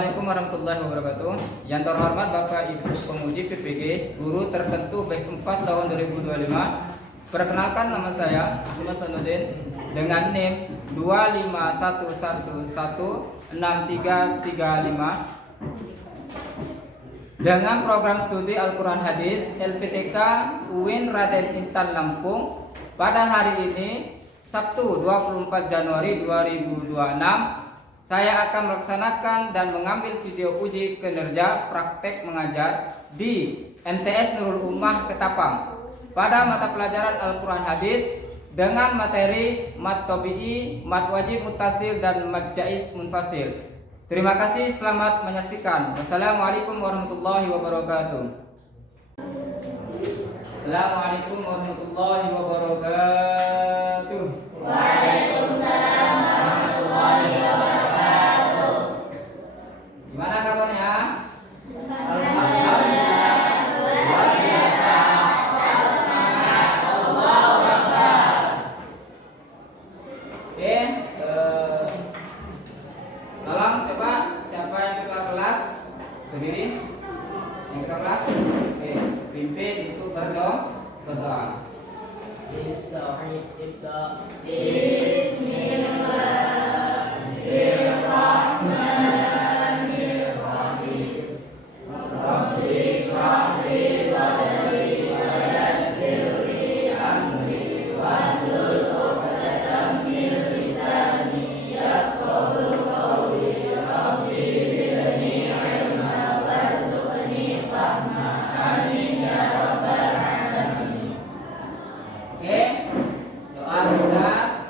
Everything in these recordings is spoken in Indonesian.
Assalamualaikum warahmatullahi wabarakatuh. Yang terhormat Bapak Ibu Penguji PPG Guru Tertentu Batch 4 tahun 2025. Perkenalkan, nama saya Ahmad Sanudin dengan NIM 251116335 dengan program studi Al-Quran Hadis LPTK UIN Raden Intan Lampung. Pada hari ini Sabtu 24 Januari 2026, saya akan melaksanakan dan mengambil video uji kinerja praktek mengajar di MTS Nurul Ummah Ketapang pada mata pelajaran Al-Quran Hadis dengan materi mat tobi'i, mat wajib mutasil, dan mat jaiz munfasil. Terima kasih, selamat menyaksikan. Wassalamualaikum warahmatullahi wabarakatuh. Assalamualaikum warahmatullahi wabarakatuh. Waalaikumsalam warahmatullahi wabarakatuh. Gimana kabarnya? Alhamdulillah, luar biasa. Semangat, Allahu Akbar. Oke, tolong coba siapa yang ketua kelas berdiri. Yang ketua kelas, oke, pimpin itu berdoa. Bismillahirrahmanirrahim. Rabbi shrah li sadri wa yassir li amri wahlul 'uqdatam min lisani yafqahu qawli. Rabbi zidni ilma warzuqni fahma. Amin ya rabbal alamin. Oke, doa sudah.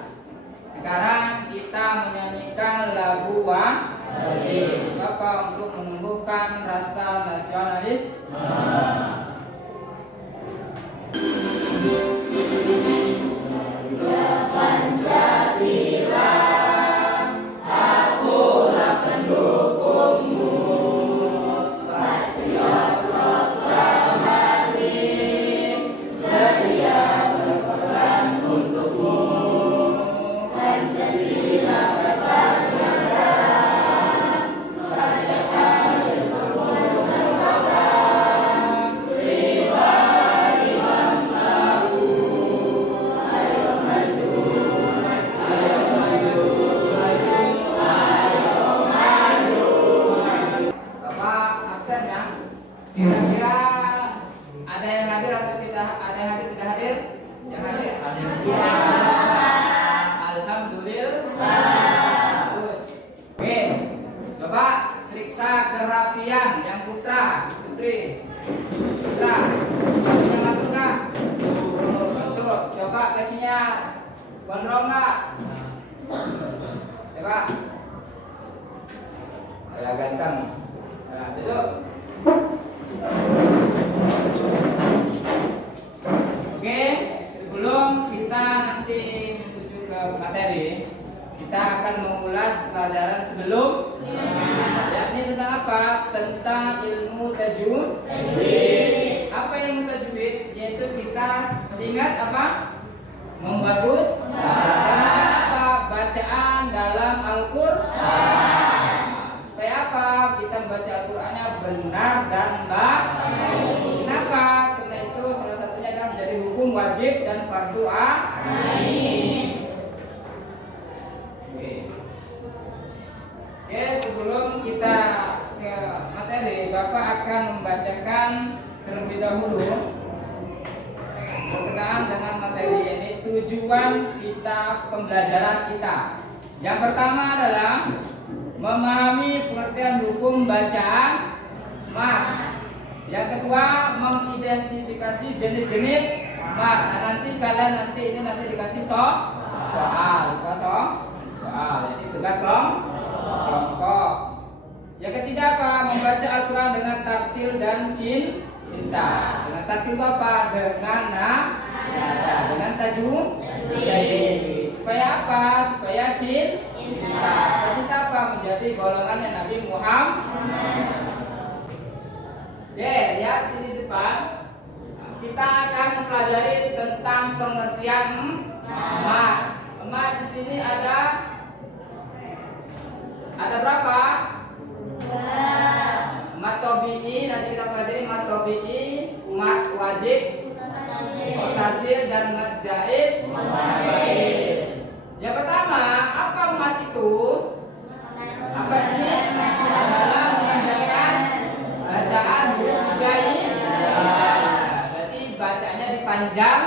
Sekarang kita menyanyikan lagu wajib. Apa untuk menumbuhkan rasa nasionalis? Pancasila, akulah pendukungmu. Patriot proklamasi, sedia berkorban untukmu. Pancasila besar negara, rakyat adil berkuasa, pribadi bangsaku. Ayo maju, ayo maju, ayo maju. Bapak absen ya. Kira-kira ada yang hadir atau tidak? Ada yang hadir tidak hadir? Yang hadir? Alhamdulillah. Bagus. Oke. Coba periksa kerapian yang putra, putri. Putra. Kakinya masuk nggak? Masuk. Coba kakinya gondrong nggak? Coba. Kayak ganteng. Nah, duduk. Oke, sebelum kita nanti menuju ke materi, kita akan mengulas pelajaran sebelumnya. Yakni tentang apa? Tentang ilmu tajwid. Apa ilmu tajwid? Yaitu kita masih ingat apa? Membagus. Apa? Bacaan dalam Al-Quran. Supaya apa? Kita membaca Al-Qurannya benar dan baik. Kenapa? Karena itu salah satunya adalah menjadi hukum wajib dan fardu ain. Oke, sebelum kita ke materi, Bapak akan membacakan terlebih dahulu berkenaan dengan materi ini, tujuan kita pembelajaran kita. Yang pertama adalah memahami pengertian hukum bacaan mat. Yang kedua, mengidentifikasi jenis-jenis mat. Nah, nanti kalian ini dikasih soal. Jadi tugas kelompok. Yang ketiga apa? Membaca Al-Quran dengan tartil dan cinta. Dengan tartil itu apa? Dengan nada. Dengan tajwid. Supaya apa? Supaya cinta. Supaya cinta apa? Menjadi golongannya Nabi Muhammad. Oke, lihat sini depan. Kita akan mempelajari tentang pengertian mat. Mat di sini ada berapa? 2 mutasil dan mad jaiz munfasil. Yang pertama, apa mad itu? Apa ini? Adalah menandakan bacaan huruf jaiz. Berarti bacanya dipanjang.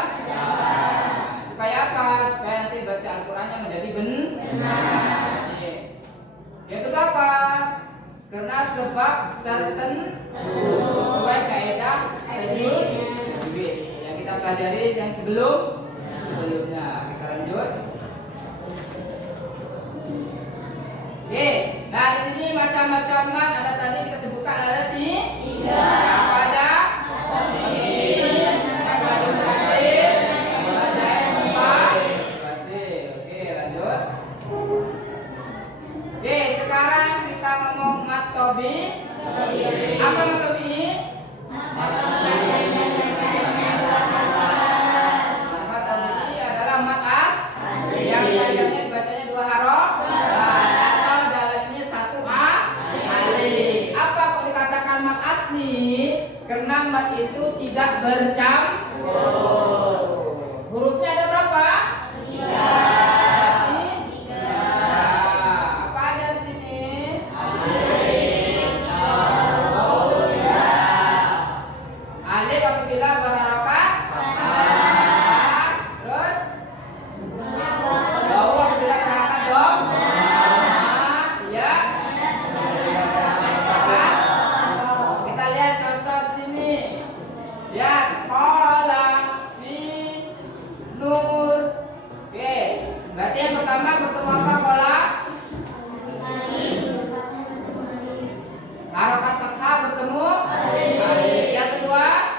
Supaya apa? Supaya nanti baca Al-Qur'annya menjadi benar. Yang kedua apa? Karena sebab tertentu sesuai kaidah tajwid yang kita pelajari yang sebelumnya. Kita lanjut. Oke, nah di sini macam-macam mad ada tadi kita sebutkan ada tiga. Apa aja? Oke, sekarang kita ngomong mad tobi. Apa mad tobi? Mad tobi adalah mad as yang panjangnya dibacanya 2 huruf atau dalamnya 1 alif. Apa kok dikatakan mad asli? Karena mad itu tidak bercampur. Hurufnya ada berapa? 3. Apabila berharokat terus bau apabila berharokat dom ya. Kita lihat contoh di sini ya, qala fi nur. Oke, berarti yang pertama bertemu apa? Qala harokat fathah bertemu alif. Yang kedua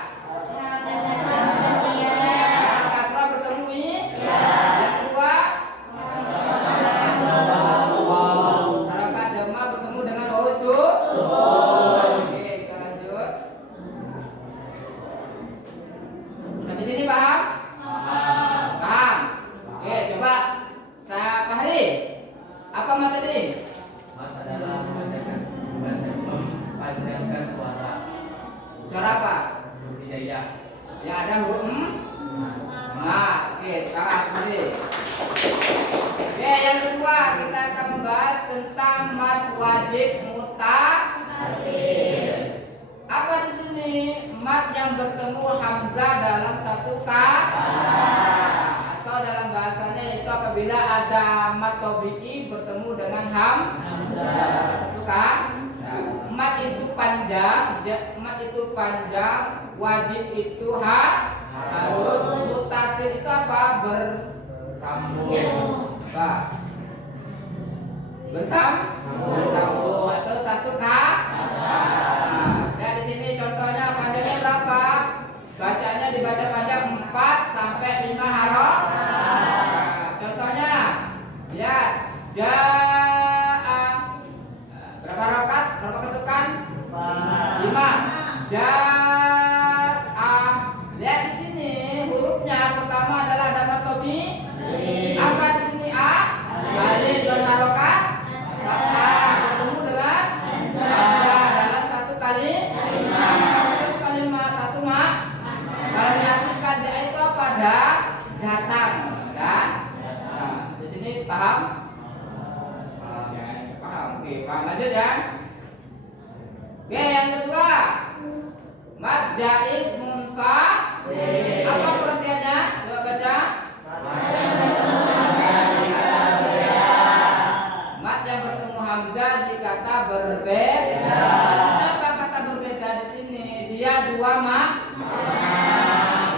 suara apa? Hijaiyah. Yang ada huruf ma. Oke, sekarang ini. Oke, yang kedua kita akan membahas tentang mad wajib mutasil. Apa di sini? Mad yang bertemu hamzah dalam satu kata. Atau dalam bahasanya yaitu apabila ada mad tabi'i bertemu dengan hamzah satu kata. Mad itu panjang, wajib itu harus, mutasil itu apa? Bersambung. Apa? Bersambung atau satu kata. Nah, di sini contohnya panjangnya berapa? Bacanya dibaca panjang 4 sampai 5 huruf. Contohnya, lihat berapa harokat? Berapa ketukan? 5. Lihat di sini hurufnya pertama adalah ada mad tobi. Apa di sini alif berharokat fathah bertemu dengan hamzah dalam satu kalimat. Satu kalimat satu mak. Kalau diartikan dia itu apa? Datang. Nah, di sini paham? Oke, paham lanjut ya. Oke, yang kedua mad jaiz munfasil. Apa pengertiannya? Coba baca. Mad yang bertemu hamzah di kata berbeda. Maksudnya apa kata berbeda di sini? Dia 2 makna.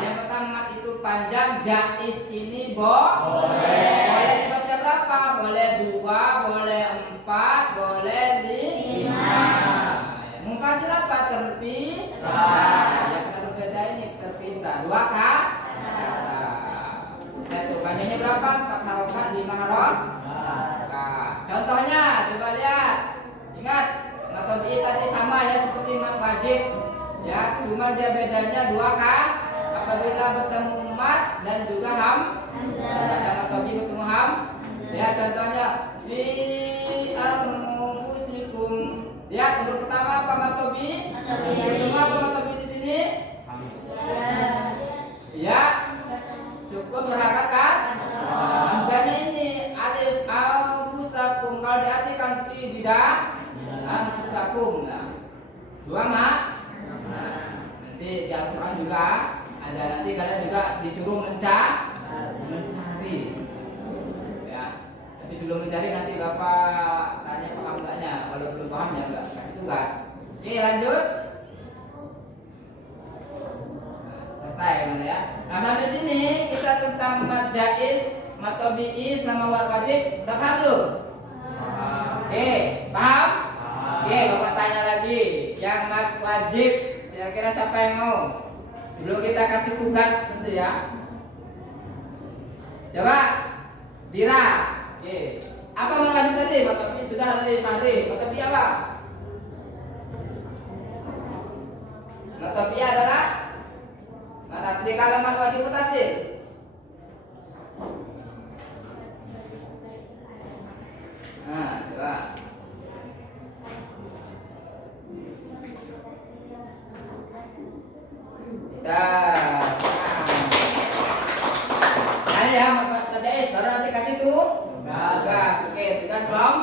Yang pertama mad itu panjang, jaiz ini boleh dibaca berapa? Boleh 2, boleh 4, boleh 5. Munfasil apa? Terpisah. Yang kita berbeda ini terpisah. 2 kata. Itu panjangnya berapa? 4 harokat, 5 huruf. Contohnya coba lihat. Ingat, mad tabi'i tadi sama ya seperti mad wajib. Ya, cuma dia bedanya 2 kata. Apabila bertemu mad dan juga hamzah. Mad tabi'i bertemu ham. Ya, contohnya fi anfusikum. Lihat huruf pertama apa mad tabi'i? Bertemu apa mad tabi'i di sini? Ya. Syukur berhakat kas. Misalnya ini alif anfusakum, kalau diartikan fi tidak anfusakum. Nah, dua mak. Nah, nanti di Al-Quran juga ada, nanti kalian juga disuruh mencari. Ya. Tapi sebelum mencari nanti Bapak tanya paham enggaknya. Kalau belum paham ya enggak kasih tugas. Oke, lanjut. Selesai mana ya? Nah, sampai sini kita tentang mad jaiz, mad tabi'i sama mad wajib. Udah paham belum? Oke, paham? Oke, Bapak tanya lagi. Yang mad wajib, kira-kira siapa yang mau? Sebelum kita kasih tugas tentu ya. Coba Dira. Oke. Apa mad wajib tadi? Mad tabi'i sudah tadi Fahri. Mad tabi'i apa? Mad tabi'i adalah mad asli kalau mad wajib mutasil. Nah, coba. Nah, ya, TDS baru nanti kasih tugas. Oke, tugas belum?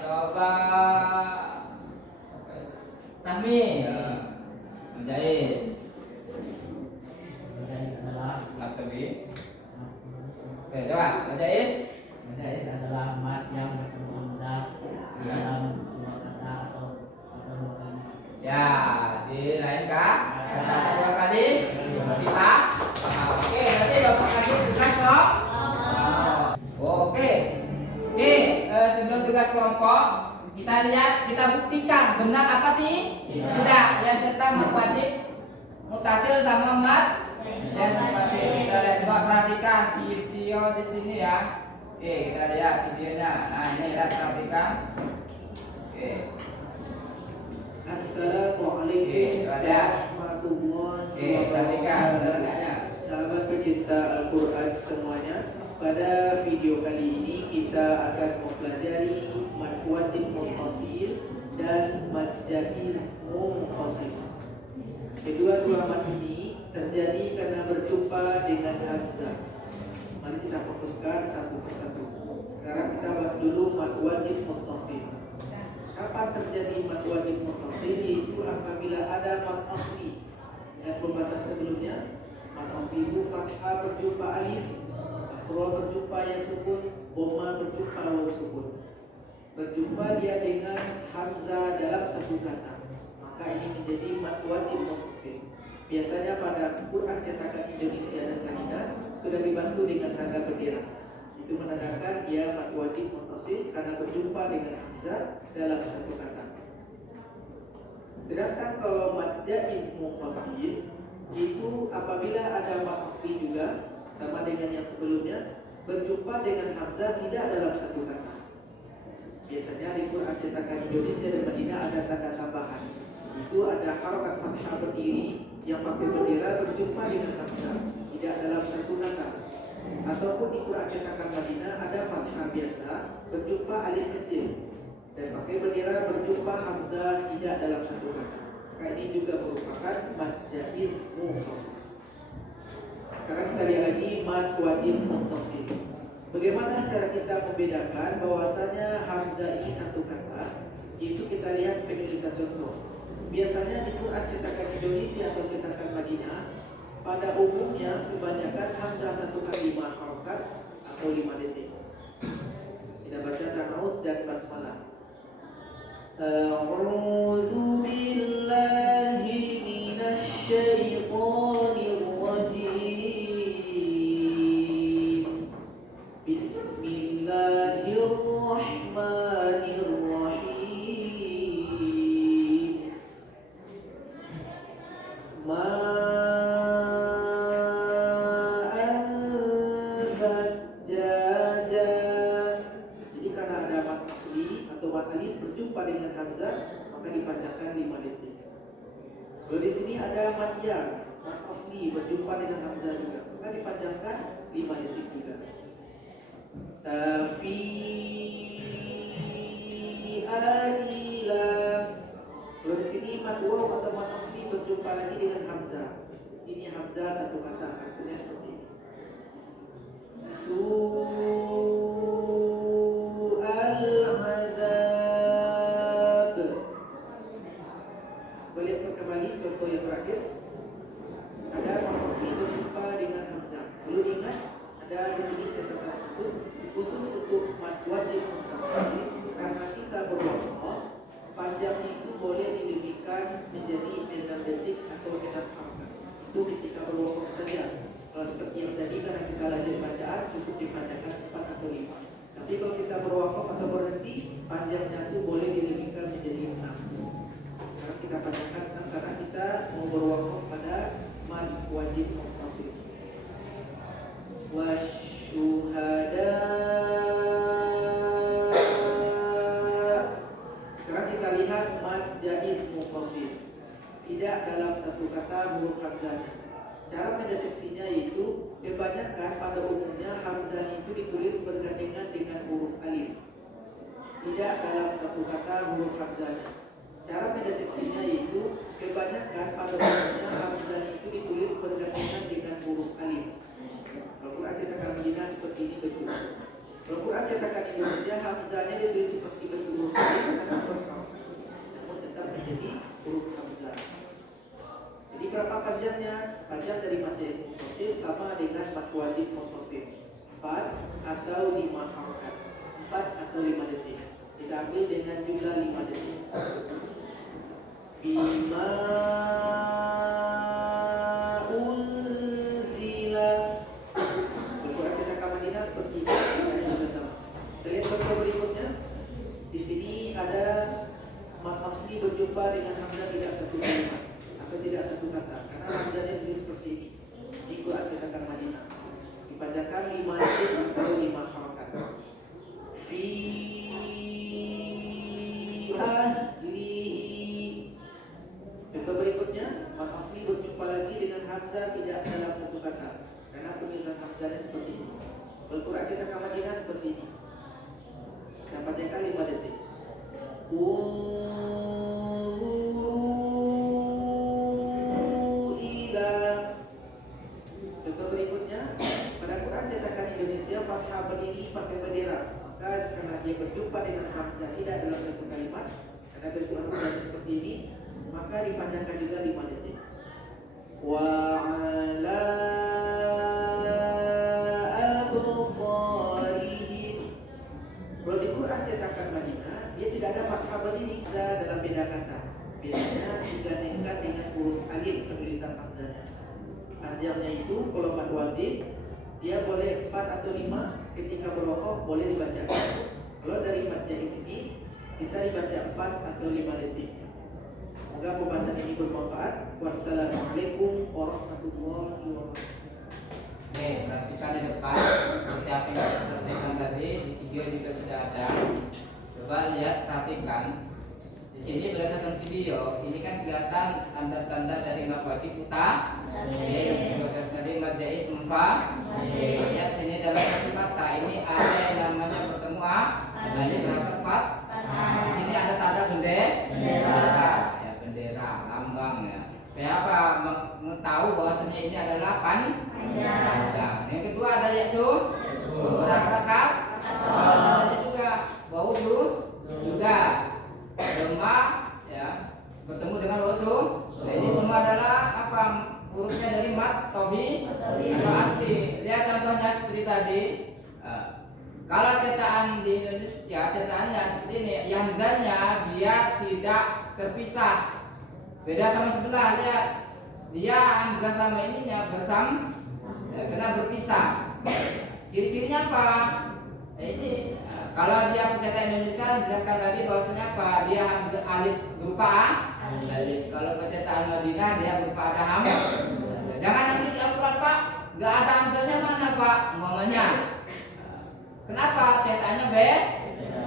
Coba Sahmi. Menjahit. Mat tabi'i. Oke, coba Menjahit. Menjahit adalah mat yang bertemu hamzah dalam dua kata atau dua kalimat. Ya, di lain kah? Kata dua kali kita. Oke, nanti Bapak kasih tugas kelompok. Oke. Sebelum tugas kelompok, kita lihat, kita buktikan benar apa tidak yang tentang mad wajib mutasil sama mad mutasil. Kita lihat, coba perhatikan video di sini ya. Oke, kita lihat videonya. Nah, ini lihat, perhatikan. Oke. Assalamualaikum warahmatullahi wabarakatuh. Sahabat pecinta Al-Quran semuanya, pada video kali ini kita akan mempelajari mad wajib muttasil dan mad jaiz munfasil. Kedua-dua mad ini terjadi karena berjumpa dengan hamzah. Mari kita fokuskan satu persatu. Sekarang kita bahas dulu mad wajib muttasil. Kapan terjadi mad wajib muttasil? Yaitu apabila ada mad asli. Dengan pembahasan sebelumnya, mad asli itu fathah berjumpa alif, kasrah berjumpa ya sukun, dhamma berjumpa waw sukun. Berjumpa dia dengan hamzah dalam satu kata, maka ini menjadi mad wajib muttasil. Biasanya pada Quran cetakan Indonesia dan Madinah sudah dibantu dengan tanda bendera. Itu menandakan dia mad wajib muttasil karena berjumpa dengan hamzah dalam satu kata. Sedangkan kalau mad jaiz munfasil itu apabila ada mad asli juga sama dengan yang sebelumnya, berjumpa dengan hamzah tidak dalam satu kata. Biasanya di Quran cetakan Indonesia dan Madinah ada tanda tambahan. Itu ada harokat fathah berdiri yang pakai bendera berjumpa dengan hamzah tidak dalam satu kata. Ataupun di Quran cetakan Madinah ada fathah biasa berjumpa alif kecil dan pakai bendera berjumpa hamzah tidak dalam satu kata. Maka ini juga merupakan mad jaiz munfasil. Sekarang kita lihat lagi mad wajib muttasil. Bagaimana cara kita membedakan bahwasanya hamzah ini satu kata? Itu kita lihat penulisan contoh. Biasanya di Quran cetakan Indonesia atau cetakan Madinah pada umumnya kebanyakan hamzah satu kali 5 harokat atau 5 detik. Kita baca ta'awuz dan basmalah. A'udzu billahi minasy syaithanir rajim. Bismillahirrahmanirrahim. Jadi karena ada mad asli atau mad alif berjumpa dengan hamzah, maka dipanjangkan 5 detik. Kalau di sini ada mad ya, mad asli berjumpa dengan hamzah juga, maka dipanjangkan 5 detik juga. Kalau di sini mad waw atau mad asli berjumpa lagi dengan hamzah. Ini hamzah satu kata, artinya seperti ini. su'al azab. Boleh kembali contoh yang terakhir. Ada maf'ul berjumpa dengan hamzah. Perlu diingat ada di sini catatan khusus untuk mad wajib muttasil, karena kita berwaqaf panjangnya itu boleh dilebihkan menjadi 6 detik atau 6 harokat. Itu ketika berwaqaf saja. Kalau seperti yang tadi karena kita lanjut bacaan cukup dipanjangkan 4 atau 5. Tapi kalau kita berwaqaf atau berhenti, panjangnya itu boleh dilebihkan menjadi 6. Sekarang kita panjangkan 6 karena kita mau berwaqaf pada mad wajib muttasil. Wasyuhada. Sekarang kita lihat mad jaiz mufasil. Tidak dalam satu kata huruf hamzahnya. Cara mendeteksinya yaitu kebanyakan pada umumnya hamzah itu ditulis bergandengan dengan huruf alif. Tidak dalam satu kata huruf hamzahnya. Cara mendeteksinya yaitu kebanyakan pada umumnya hamzah itu ditulis bergandengan dengan huruf alif. Al-Quran cetakan Madinah seperti ini betul. Al-Quran cetakan Indonesia hamzahnya ditulis seperti bentuk huruf alif karena berharokat, namun tetap menjadi huruf hamzah. Jadi berapa panjangnya? Panjang dari mad jaiz muttasil sama dengan mad wajib muttasil, 4 atau 5 harokat, 4 atau 5 detik. Kita ambil dengan jumlah 5 detik. Bima unzila. Al-Quran cetakan Madinah seperti ini. Kita lihat contoh berikutnya. Di sini ada mad asli berjumpa dengan hamzah tidak satu kalimat atau tidak satu kata, karena hamzahnya tulis seperti ini. Di Quran cetakan Madinah dipanjangkan 5 detik atau 5 harokat. Fi ahlihi. Contoh berikutnya, mad asli berjumpa lagi dengan hamzah tidak dalam satu kata, karena penulisan hamzahnya seperti ini. Al-Quran cetakan Madinah seperti ini. Kita panjangkan 5 detik. Contoh berikutnya, pada Quran cetakan Indonesia fathah berdiri pakai bendera, maka karena dia berjumpa dengan hamzah tidak dalam satu kalimat, karena bentuk hamzahnya seperti ini, maka dipanjangkan juga 5 detik. Wa ala absarihim. Kalau di Quran cetakan Madinah, dia tidak ada fathah berdiri dalam beda kata. Biasanya digandengkan dengan huruf alif penulisan hamzahnya. Panjangnya itu kalau mad wajib dia boleh 4 atau 5, ketika berwaqaf boleh dibaca. Kalau dari mad jaiz ini bisa dibaca 4 atau 5 detik. Semoga pembahasan ini bermanfaat. Wassalamualaikum warahmatullahi wabarakatuh. Oke, perhatikan di depan. Seperti apa yang kita perhatikan tadi, di video juga sudah ada. Coba lihat, perhatikan. Di sini berdasarkan video, ini kan kelihatan tanda-tanda dari mad wajib utama. Dari mad jaiz mufa. Lihat sini dalam satu kata ini ada yang namanya bertemu alif harokat fat. Di sini ada tanda bendera. Ya, bendera, lambang ya. Supaya apa? Mengetahui bahwasanya ini adalah panjang. Yang kedua ada yaksu, berangkat kas. Ada juga bau juga. Lemah ya, bertemu dengan wasu. Ini semua adalah apa? Hurufnya dari mad tobi atau asli. Lihat contohnya seperti tadi. Kalau cetakan di Indonesia, cetakannya seperti ini. Hamzahnya dia tidak terpisah. Beda sama sebelah. Lihat, dia hamzah sama ininya bersama, kena berpisah. Ciri-cirinya apa? Ini. Kalau dia pencetakan Indonesia jelaskan tadi bahwasanya apa? Dia hamzah alif berupa alif. Kalau pencetakan Madinah dia berupa ada hamzah. Jangan nanti di Al-Quran Pak, nggak ada hamzahnya mana Pak? Umpamanya. Kenapa cetakannya B?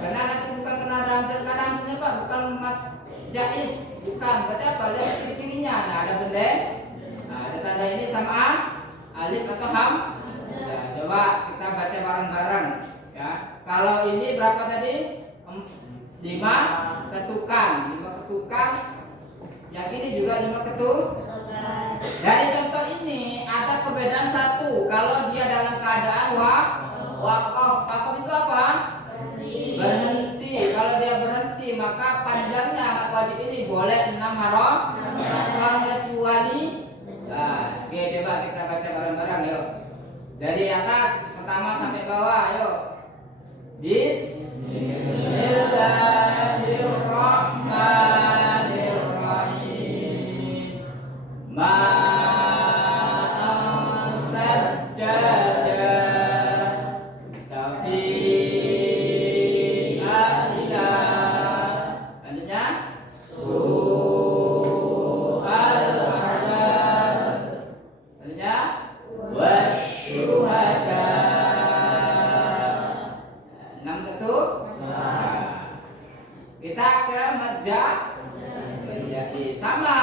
Karena nanti bukan kena ada hamzahnya Pak, bukan mad jaiz, bukan. Berarti apa? Lihat ciri-cirinya. Nah, ada bendera. Nah, ada tanda ini sama alif atau ham. Ya, coba kita baca bareng-bareng ya. Kalau ini berapa tadi? 5 ketukan. 5 ketukan. Yang ini juga 5 ketukan. Dari contoh ini ada perbedaan satu. Kalau dia dalam keadaan keadaan wakaf. Wakaf itu apa? Berhenti. Kalau dia berhenti maka panjangnya mat wajib ini boleh 6 harokat kecuali. Nah, oke, coba kita baca bareng-bareng yuk. Dari atas pertama sampai bawah yuk. Bismillahirrahmanirrahim. Kita ke menjadi sama,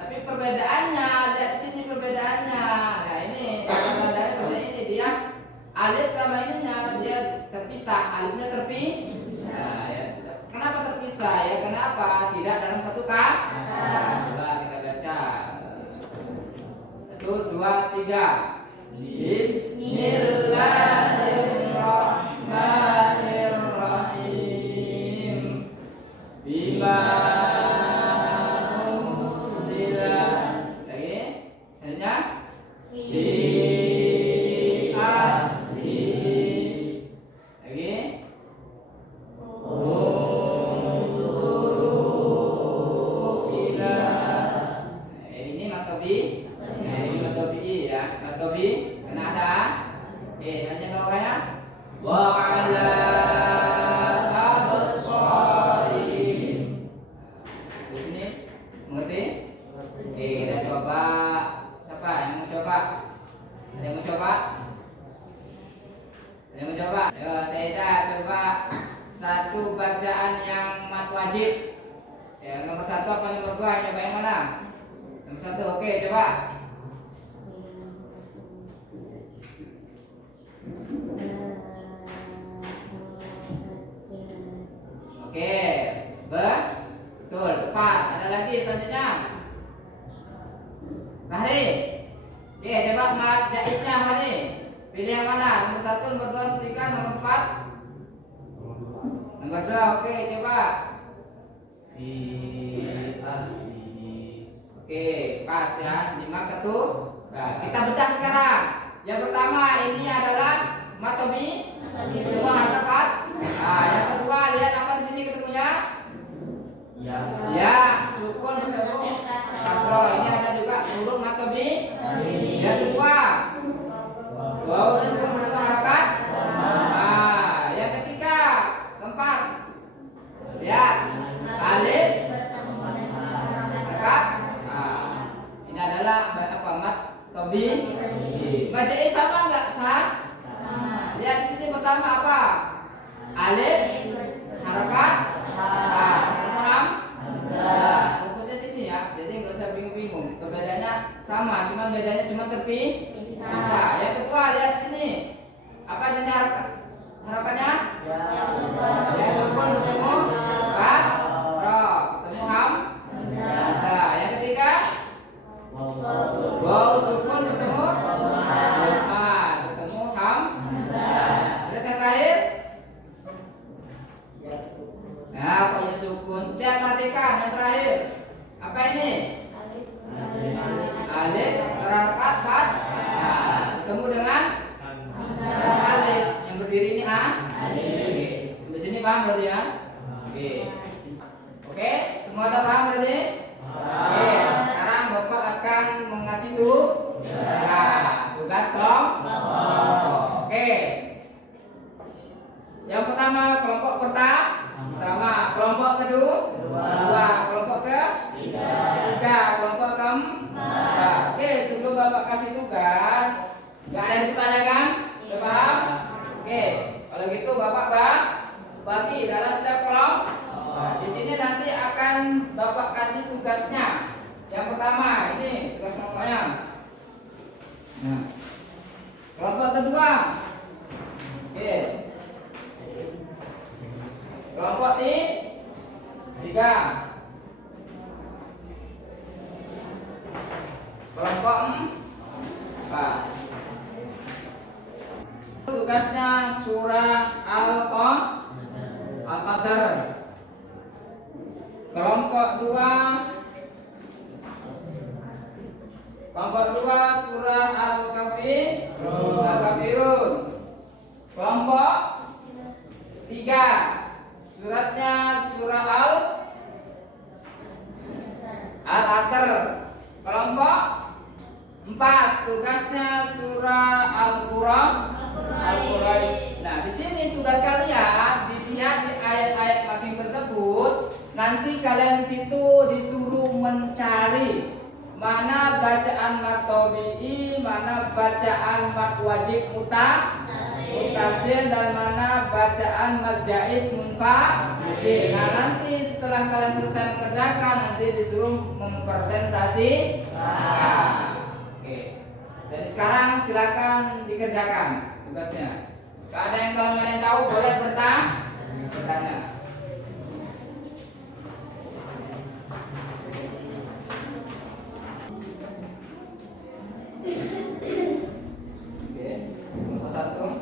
tapi perbedaannya dari sini perbedaannya. Nah ini perbedaannya ini dia alif sama ininya dia terpisah, alifnya terpisah. Nah, ya. Kenapa terpisah ya? Kenapa tidak dalam satu kata? Coba kita baca. 1, 2, 3. Bismillahirrahmanirrahim. Bima unzila lagi selanjutnya fi ahli lagi unzuru ila. Ini matobi. Ini matobi ya, matobi kena ada. Oke, hanya bawahnya wa ala mengerti? Oke, kita coba. Siapa yang mau coba? Ada yang mau coba? Ada yang mau coba? Ayo, saya coba satu bacaan yang mat wajib. Yang nomor 1 apa nomor 2? Coba yang mana? Nomor 1, oke, coba. Oke, betul, tepat. Ada lagi selanjutnya. Mahri. Oke, coba mat jaisnya Mahri. Pilih yang mana? Nomor 1, nomor 2, nomor 3, nomor 4. Nomor 2, oke, coba. Fi ahli. Oke, pas ya. 5 ketuk. Nah, kita bedah sekarang. Yang pertama ini adalah matobi. Kedua tepat. Nah, yang kedua lihat apa di sini ketemunya? Ya, sukun bertemu kasroh. Ini ada juga huruf matobi. Yang kedua, waw sukun bertemu harakat. Nah, yang ketiga, keempat, lihat alif harakat. Nah, ini adalah apa matobi. Bacanya sama nggak sah? Lihat di sini pertama apa? Alif harakat. Paham? Fokusnya sini ya. Jadi nggak usah bingung-bingung. Perbedaannya sama, cuman bedanya cuma terpisah. Yang kedua lihat di sini. Apa di sini harakatnya? Ya sukun bertemu kas roh bertemu ham. Yang ketiga waw sukun bertemu bertemu ham. Terus yang terakhir nah punya sukun. Lihat perhatikan yang terakhir apa ini? Alif harakat bat. Bertemu dengan alif yang berdiri ini alif. Di sini paham berarti ya? Oke, semua ada paham berarti? Oke, sekarang Bapak akan mengasih tugas kelompok. Oke. Yang pertama kelompok pertama, kelompok kedua, kelompok ketiga, kelompok keempat. Oke, sebelum Bapak kasih tugas, nggak ada yang ditanyakan? Udah paham? Oke, kalau gitu Bapak bagi dalam setiap kelompok. Nah, di sini nanti akan Bapak kasih tugasnya. Yang pertama ini tugas kelompoknya. Nah, kelompok kedua. Oke. Kelompok tiga. Kelompok empat. Kelompok 2 surah Al-Kafirun. Kelompok 3 suratnya surah Al-Asr. Kelompok 4 tugasnya surah Al-Quraish. Nah, di sini tugas kalian dilihat di ayat-ayat masing tersebut. Nanti kalian di situ disuruh mencari mana bacaan mat tabi'i, mana bacaan mat wajib mutasil, dan mana bacaan mat jaiz munfasil. Nah, nanti setelah kalian selesai mengerjakan, nanti disuruh mempresentasikan. Oke. Dan sekarang silakan dikerjakan tugasnya. Kalau ada yang tahu boleh bertanya. Nomor 1.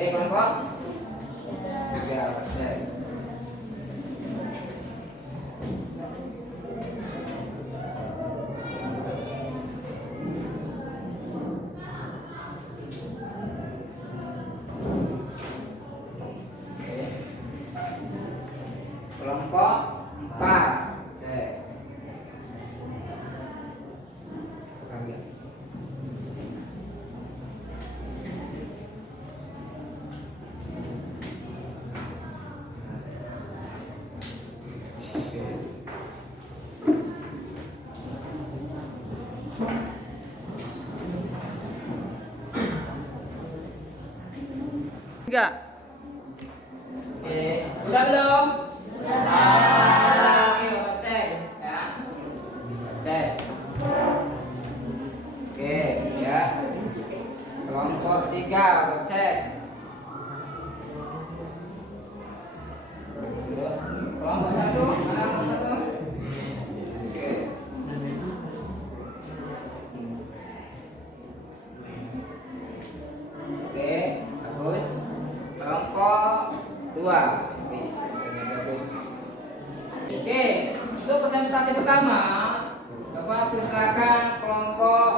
Kelompok 3%. Kelompok 4 cek. Enggak. Oke, udah belum? Udah. Oke, cek ya. Cek. Oke, ya. Kelompok 3 cek. Kelompok 1, mana kelompok 1? Oke. Oke, bagus. Kelompok 2. Oke, bagus. Oke, untuk presentasi pertama, Bapak persilakan kelompok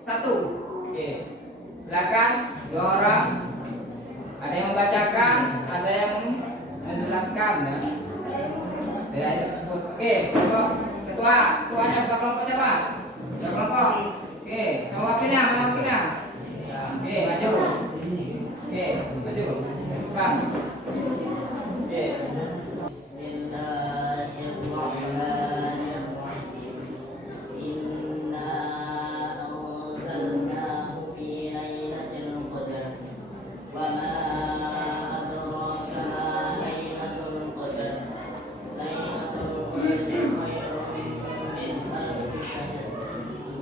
1. Oke, silakan 2 orang. Ada yang membacakan, ada yang menjelaskan ya. Dari ayat tersebut. Oke, kelompok ketuanya Bapak kelompok siapa? Kelompok. Oke, sama wakilnya, mana wakilnya? Oke, maju. Oke, maju. Bang. Oke. Bismillahirrahmanirrahim. Inna anzalnahu fi lailatul qadar. Wa ma adraka ma lailatul qadar. Lailatul qadri khairun min alfi syahr.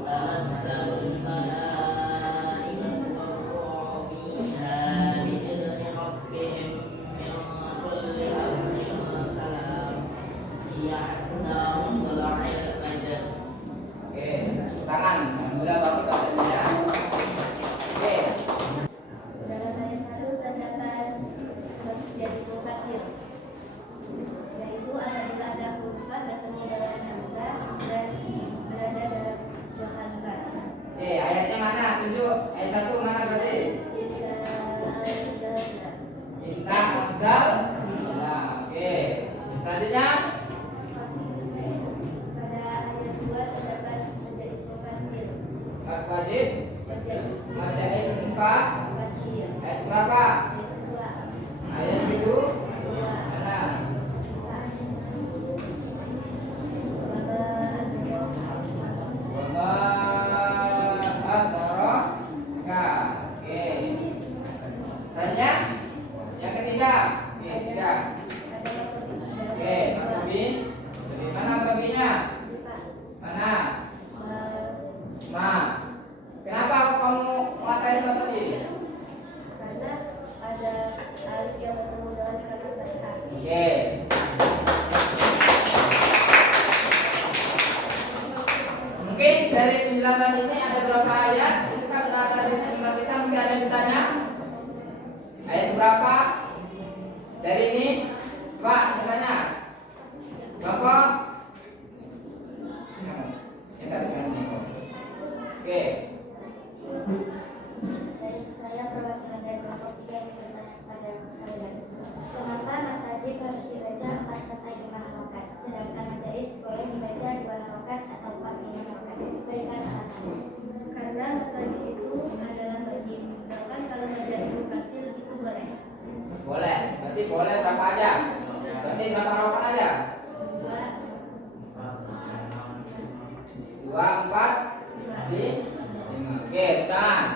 Tanazzalu al-malaikatu war-ruhu fiha bi'izni rabbihim Coba caranya. Kelompok. Oke. Baik, saya perwakilan dari kelompok 3 yang bertanya kepada kalian. Kenapa mad wajib harus dibaca 4 sampai 5 harokat, sedangkan mad jaiz boleh dibaca 2 harokat atau 4 harokat? Berikan alasannya. Karena mad wajib itu adalah wajib, sedangkan kalau mad jaiz fasil itu boleh. Boleh. Berarti boleh berapa aja? Berarti berapa harokat aja? 2, 4, 5. Oke, tahan.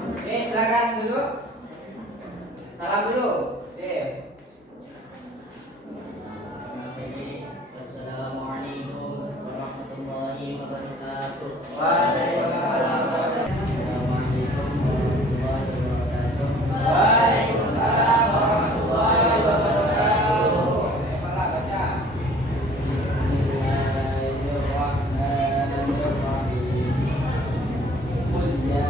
Oke, silakan dulu. Salam dulu. Oke. Assalamualaikum warahmatullahi wabarakatuh. Waalaikumsalam. Assalamualaikum warahmatullahi wabarakatuh. Waalaikumsalam warahmatullahi wabarakatuh. Coba baca. Bismillahirrahmanirrahim. Qul ya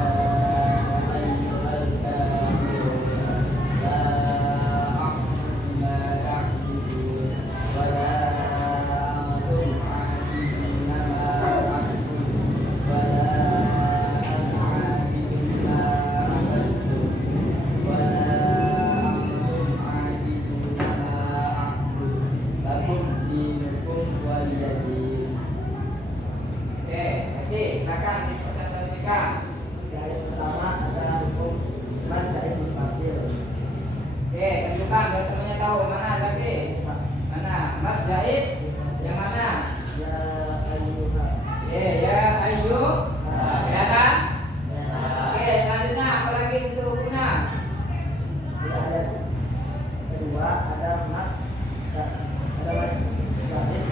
ayyuhal kafirun la a'budu ma ta'budun wa la antum 'abidun ma a'budu wa la ana 'abidun ma a'badtum wa la antum 'abidun ma a'budu lakum dinukum waliyadin. Oke, oke, silakan dipresentasikan. Yang pertama adalah hukum mad jaiz fasil. Oke, tunjukkan biar semuanya tahu mana tadi. Mana? Mad jaiz yang mana? Ya ayyuhal. Oke, ya ayu. Kelihatan? Ya. Oke, selanjutnya apa lagi situ hukumnya? Tidak ada. Kedua ada mad jaiz fasil.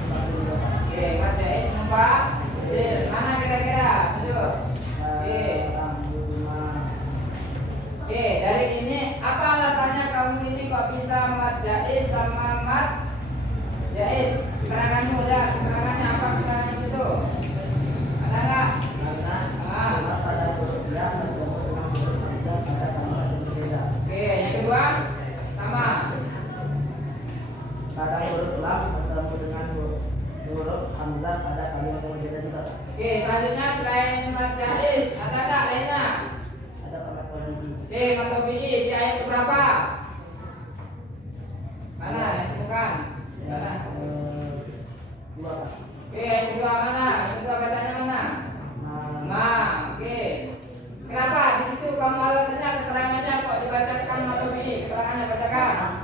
Oke, mad jaiz numpak fasil. Mana kira-kira? Tunjuk. Oke. Oke, dari ini apa alasannya kamu ini kok bisa mad jaiz sama mad jaiz? Keteranganmu ya, keterangannya apa keterangan itu? Ada nggak? Karena pada huruf ya bertemu dengan huruf hamzah pada kalimat yang berbeda. Oke, yang kedua sama. Pada huruf lam bertemu dengan huruf hamzah pada kalimat yang berbeda juga. Oke, selanjutnya selain mad jaiz ada nggak lainnya? Ada kalimat tabi'i. Oke, mad tabi'i di ayat berapa? Mana? Yang bukan? Mana? Dua. Oke, yang kedua mana? Yang kedua bacanya mana? Nah, oke. Kenapa di situ kamu alasannya keterangannya kok dibacakan mad tabi'i? Keterangannya bacakan.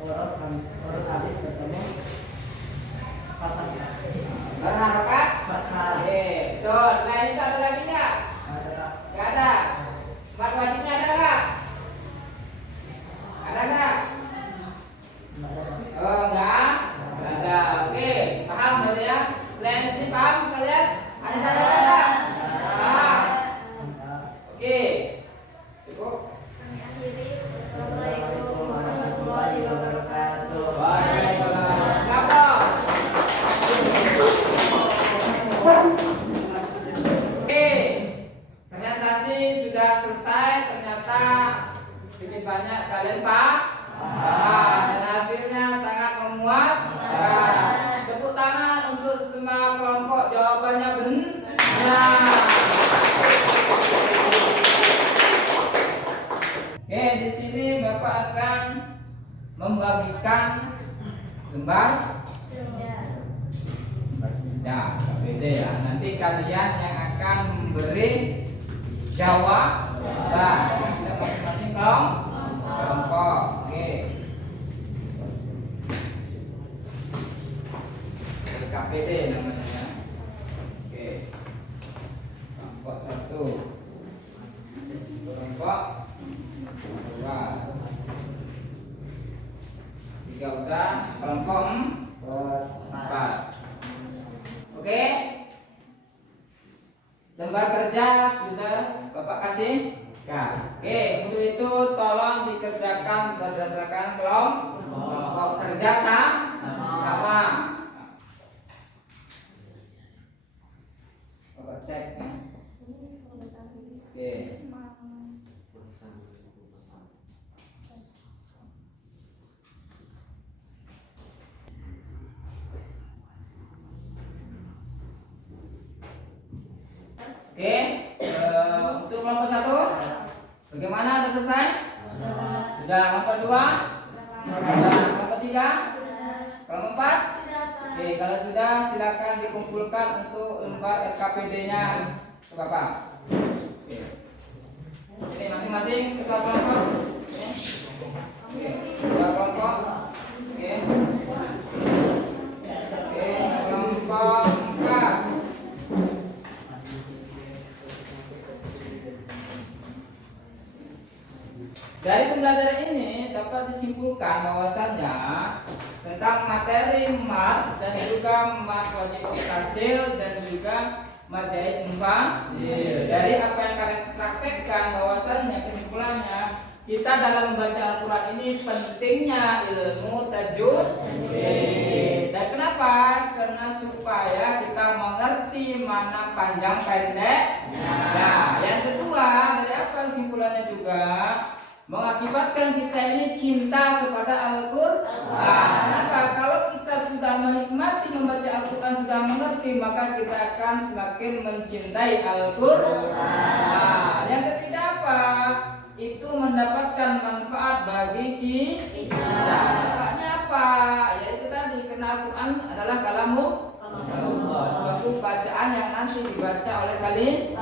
Huruf alif bertemu fathah. Berharokat? Fathah. Oke, betul. Selain itu ada lagi nggak? Ada Nggak ada. Mad wajibnya ada nggak? Ada nggak? Oh, enggak. Nggak ada. Oke, paham berarti ya? Selain di sini paham kalian? Ada tanya ada? Paham. Oke. Cukup. Kami akhiri. Assalamualaikum warahmatullahi wabarakatuh. Waalaikumsalam. Lapor. Oke, presentasi sudah selesai. Ternyata sedikit banyak kalian paham dan hasilnya sangat memuaskan. Tepuk tangan untuk semua kelompok jawabannya benar. Oke, di sini Bapak akan membagikan lembar ya, KPD ya. Nanti kalian yang akan memberi jawaban setiap masing-masing kelompok. Oke. KPD namanya ya. Oke. Kelompok 1. Kelompok 2. 3 udah. Kelompok 4. Oke. Lembar kerja sudah Bapak kasih. Oke, untuk itu tolong dikerjakan berdasarkan kelompok kerja sama. Bapak cek ya. Oke. Oke, untuk kelompok 1 bagaimana? Sudah selesai? Sudah. Kelompok 2? Sudah. Kelompok 3? Kelompok 4? Oke, kalau sudah silakan dikumpulkan untuk lembar SKPD-nya ke Bapak. Oke. Ini masing-masing ketua kelompok. Oke, ketua kelompok. Oke. Oke, kelompok 4. Dari pembelajaran ini dapat disimpulkan bahwasanya tentang materi mat dan juga mat wajib mutasil dan juga mat jais mufasil. Dari apa yang kalian praktekkan bahwasanya kesimpulannya kita dalam membaca Al-Quran ini pentingnya ilmu tajwid. Dan kenapa? Karena supaya kita mengerti mana panjang pendek. Nah, yang kedua dari apa kesimpulannya juga mengakibatkan kita ini cinta kepada Al-Quran. Kenapa? Kalau kita sudah menikmati membaca Al-Quran, sudah mengerti, maka kita akan semakin mencintai Al-Quran. Yang ketiga apa? Itu mendapatkan manfaat bagi kita. Manfaatnya apa? Yaitu tadi, karena Al-Quran adalah kalamullah, suatu bacaan yang nanti dibaca oleh kalian.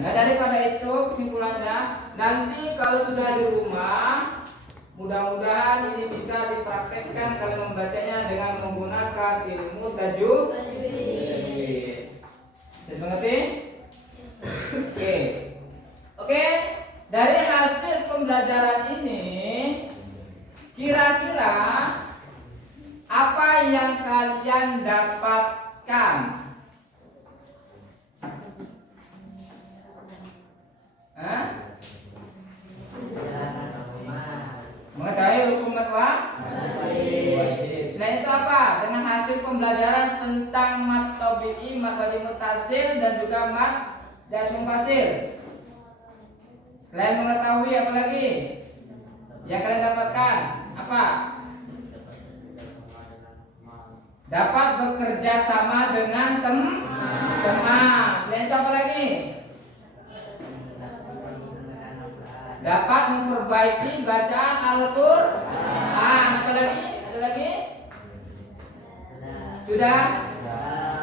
Nah, daripada itu kesimpulannya, nanti kalau sudah di rumah, mudah-mudahan ini bisa dipraktekkan kalau membacanya dengan menggunakan ilmu tajwid. Bisa mengerti? Oke. Dari hasil pembelajaran ini, kira-kira apa yang kalian dapatkan? Mengetahui hukum wajib. Selain itu apa? Dengan hasil pembelajaran tentang mat tabi'i, mat wajib mutasil dan juga mat jais mufasil. Selain mengetahui apa lagi yang kalian dapatkan? Apa? Dapat bekerja sama dengan teman. Selain itu apa lagi? Dapat memperbaiki bacaan Al-Quran. Apa lagi? Ada lagi? Sudah?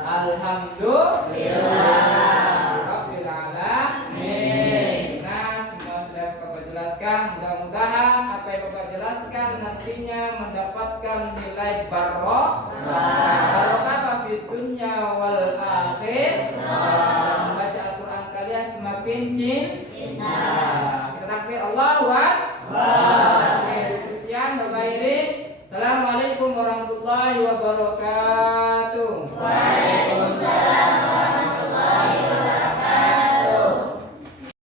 Alhamdulillah Rabbil alamin. Nah, semua sudah Bapak jelaskan. Mudah-mudahan apa yang Bapak jelaskan nantinya mendapatkan nilai barokah fi dunya wal akhir. Membaca Al-Quran kalian semakin cinta. Takbir Allahu